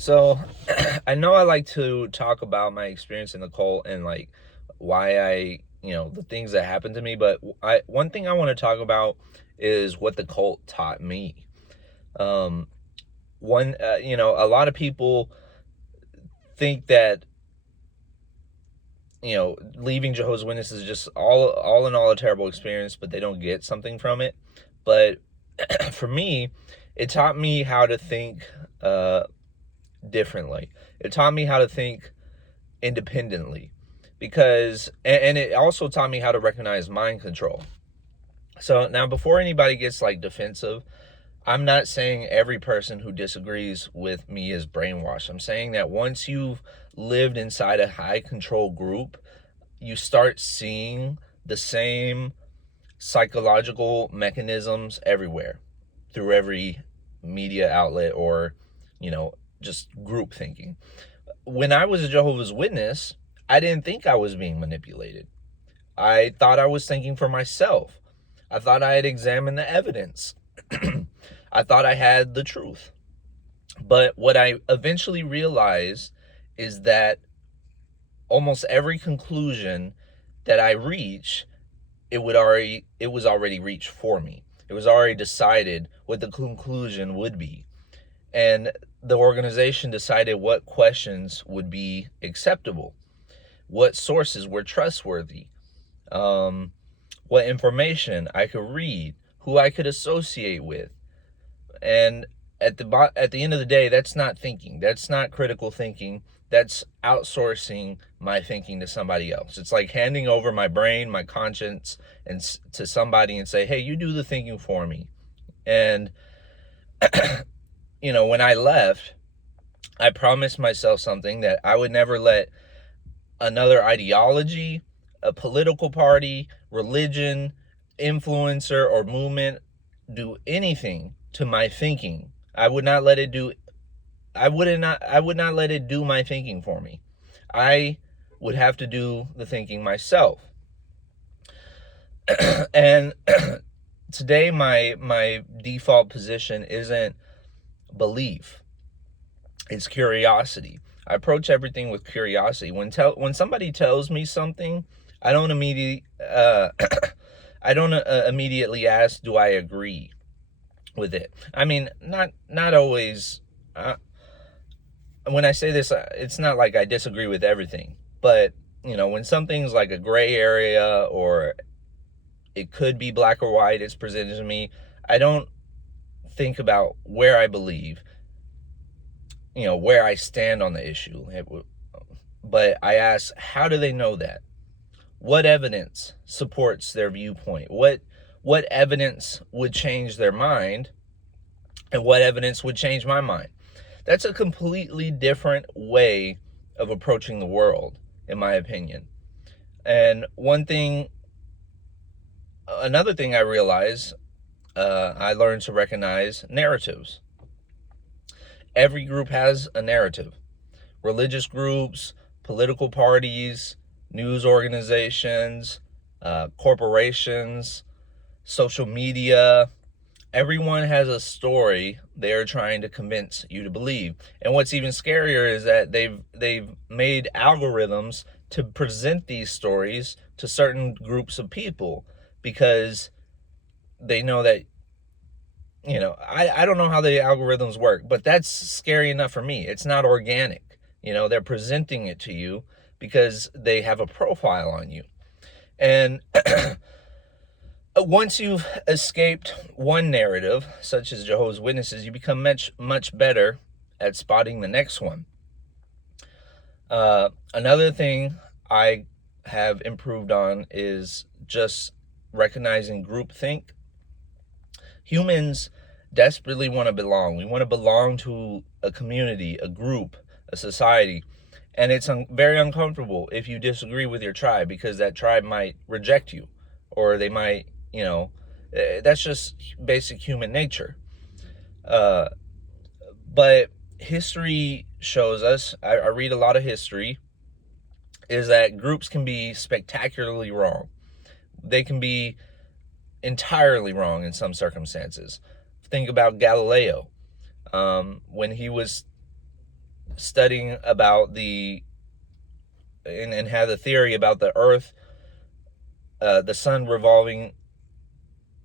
So I know I like to talk about my experience in the cult and like why the things that happened to me, but one thing I want to talk about is what the cult taught me. Um a lot of people think that leaving Jehovah's Witnesses is just all in all a terrible experience, but they don't get something from it. But for me, it taught me how to think differently. It taught me how to think independently, because and it also taught me how to recognize mind control. So now, before anybody gets like defensive, I'm not saying every person who disagrees with me is brainwashed. I'm saying that once you've lived inside a high control group, you start seeing the same psychological mechanisms everywhere, through every media outlet, or just group thinking. When I was a Jehovah's Witness, I didn't think I was being manipulated. I thought I was thinking for myself. I thought I had examined the evidence. I thought I had the truth. But what I eventually realized is that almost every conclusion that I reach, it was already reached for me. It was already decided what the conclusion would be. And the organization decided what questions would be acceptable, what sources were trustworthy, um, what information I could read, who I could associate with. And at the end of the day, that's not thinking. That's not critical thinking. That's outsourcing my thinking to somebody else. It's like handing over my brain, my conscience, and to somebody and say, "Hey, you do the thinking for me." And when I left, I promised myself something, that I would never let another ideology, a political party, religion, influencer, or movement do anything to my thinking. I would not let it do my thinking for me. I would have to do the thinking myself. And today my default position isn't belief. It's curiosity. I approach everything with curiosity. When somebody tells me something, I don't immediately I don't immediately ask, do I agree with it? I mean, not always. When I say this, it's not like I disagree with everything, but when something's like a gray area, or it could be black or white, it's presented to me, I don't think about where I believe, where I stand on the issue. But I ask, how do they know that? What evidence supports their viewpoint? What evidence would change their mind, and what evidence would change my mind? That's a completely different way of approaching the world, in my opinion. And another thing I realized, I learned to recognize narratives. Every group has a narrative. Religious groups, political parties, news organizations, corporations, social media. Everyone has a story they're trying to convince you to believe. And what's even scarier is that they've made algorithms to present these stories to certain groups of people, because they know that, I don't know how the algorithms work, but that's scary enough for me. It's not organic. They're presenting it to you because they have a profile on you. And once you've escaped one narrative, such as Jehovah's Witnesses, you become much better at spotting the next one. Another thing I have improved on is just recognizing groupthink. Humans desperately want to belong. We want to belong to a community, a group, a society. And it's very uncomfortable if you disagree with your tribe, because that tribe might reject you, or they might, that's just basic human nature. But history shows us, I read a lot of history, is that groups can be spectacularly wrong. They can be entirely wrong in some circumstances. Think about Galileo. When he was studying about and had a theory about the earth, the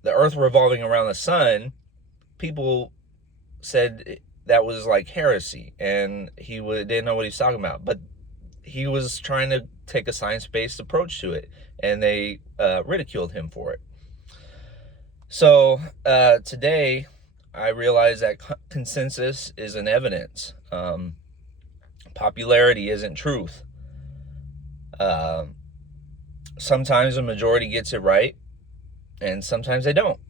earth revolving around the sun, people said that was like heresy, and didn't know what he was talking about. But he was trying to take a science-based approach to it, and they ridiculed him for it. So today, I realize that consensus isn't evidence. Popularity isn't truth. Sometimes the majority gets it right, and sometimes they don't.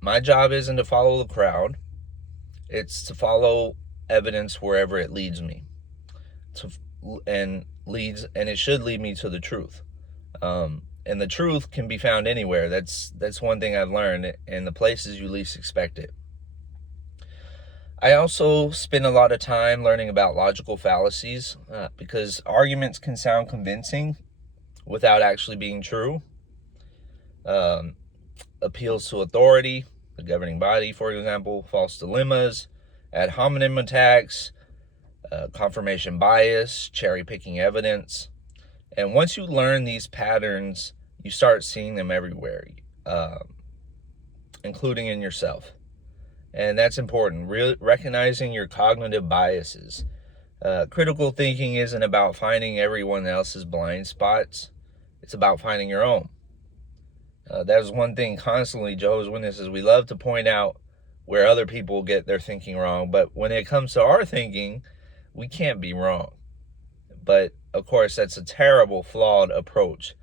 My job isn't to follow the crowd. It's to follow evidence wherever it leads me. And it should lead me to the truth. And the truth can be found anywhere. That's one thing I've learned, in the places you least expect it. I also spend a lot of time learning about logical fallacies, because arguments can sound convincing without actually being true. Appeals to authority, the governing body, for example, false dilemmas, ad hominem attacks, confirmation bias, cherry-picking evidence. And once you learn these patterns, you start seeing them everywhere, including in yourself. And that's important, recognizing your cognitive biases. Critical thinking isn't about finding everyone else's blind spots. It's about finding your own. That's one thing constantly, Jehovah's Witnesses, we love to point out where other people get their thinking wrong. But when it comes to our thinking, we can't be wrong. But of course, that's a terrible, flawed approach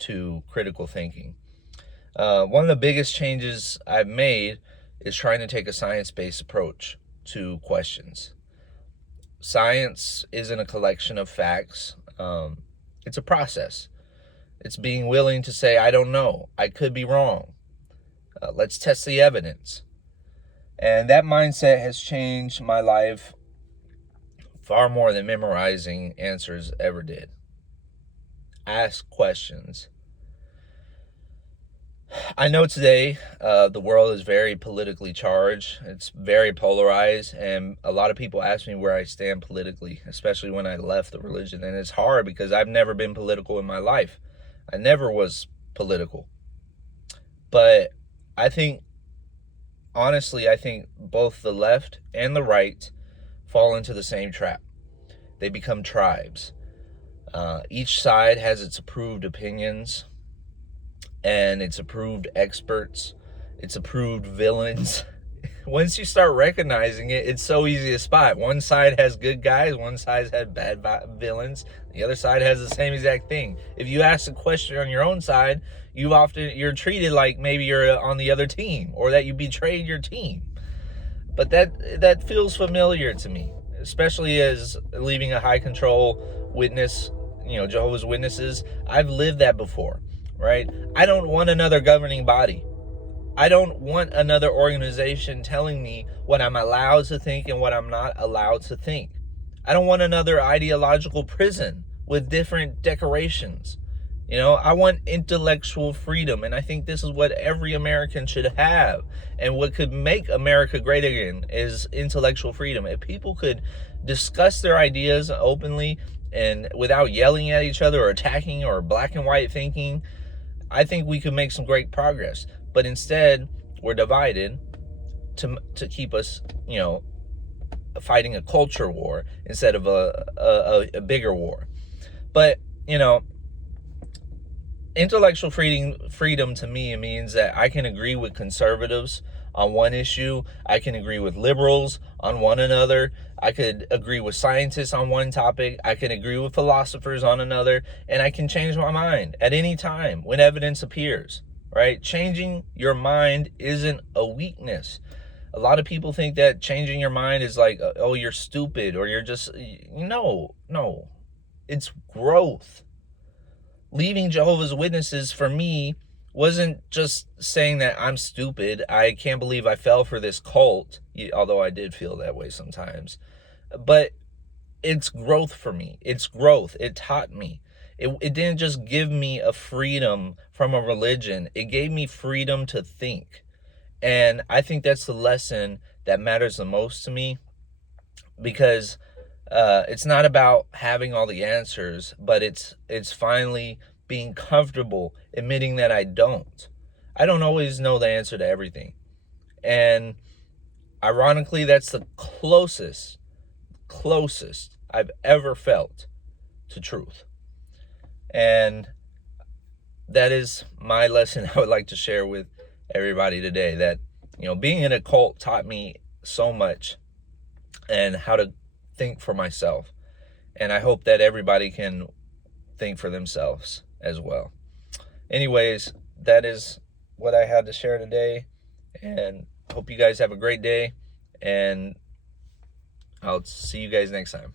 to critical thinking. One of the biggest changes I've made is trying to take a science-based approach to questions. Science isn't a collection of facts. It's a process. It's being willing to say, I don't know. I could be wrong. Let's test the evidence. And that mindset has changed my life far more than memorizing answers ever did. Ask questions. I know today the world is very politically charged. It's very polarized, and a lot of people ask me where I stand politically, especially when I left the religion. And it's hard because I've never been political in my life. I never was political. But honestly, I think both the left and the right fall into the same trap. They become tribes. Each side has its approved opinions and its approved experts, its approved villains. Once you start recognizing it, it's so easy to spot. One side has good guys, one side has bad villains, the other side has the same exact thing. If you ask a question on your own side, you're treated like maybe you're on the other team, or that you betrayed your team. But that feels familiar to me, especially as leaving a high control witness, Jehovah's Witnesses. I've lived that before, right? I don't want another governing body. I don't want another organization telling me what I'm allowed to think and what I'm not allowed to think. I don't want another ideological prison with different decorations. I want intellectual freedom, and I think this is what every American should have. And what could make America great again is intellectual freedom. If people could discuss their ideas openly and without yelling at each other or attacking or black and white thinking, I think we could make some great progress. But instead, we're divided to keep us, fighting a culture war instead of a bigger war. But, intellectual freedom to me means that I can agree with conservatives on one issue. I can agree with liberals on one another. I could agree with scientists on one topic. I can agree with philosophers on another. And I can change my mind at any time when evidence appears, right? Changing your mind isn't a weakness. A lot of people think that changing your mind is like, oh, you're stupid, or you're just, no. It's growth. Leaving Jehovah's Witnesses for me wasn't just saying that I'm stupid. I can't believe I fell for this cult, although I did feel that way sometimes. But it's growth for me. It's growth. It taught me. It didn't just give me a freedom from a religion. It gave me freedom to think. And I think that's the lesson that matters the most to me, because It's not about having all the answers, but it's finally being comfortable admitting that I don't always know the answer to everything. And ironically, that's the closest I've ever felt to truth. And that is my lesson I would like to share with everybody today, that, being in a cult taught me so much, and how to think for myself. And I hope that everybody can think for themselves as well. Anyways, that is what I had to share today, and hope you guys have a great day, and I'll see you guys next time.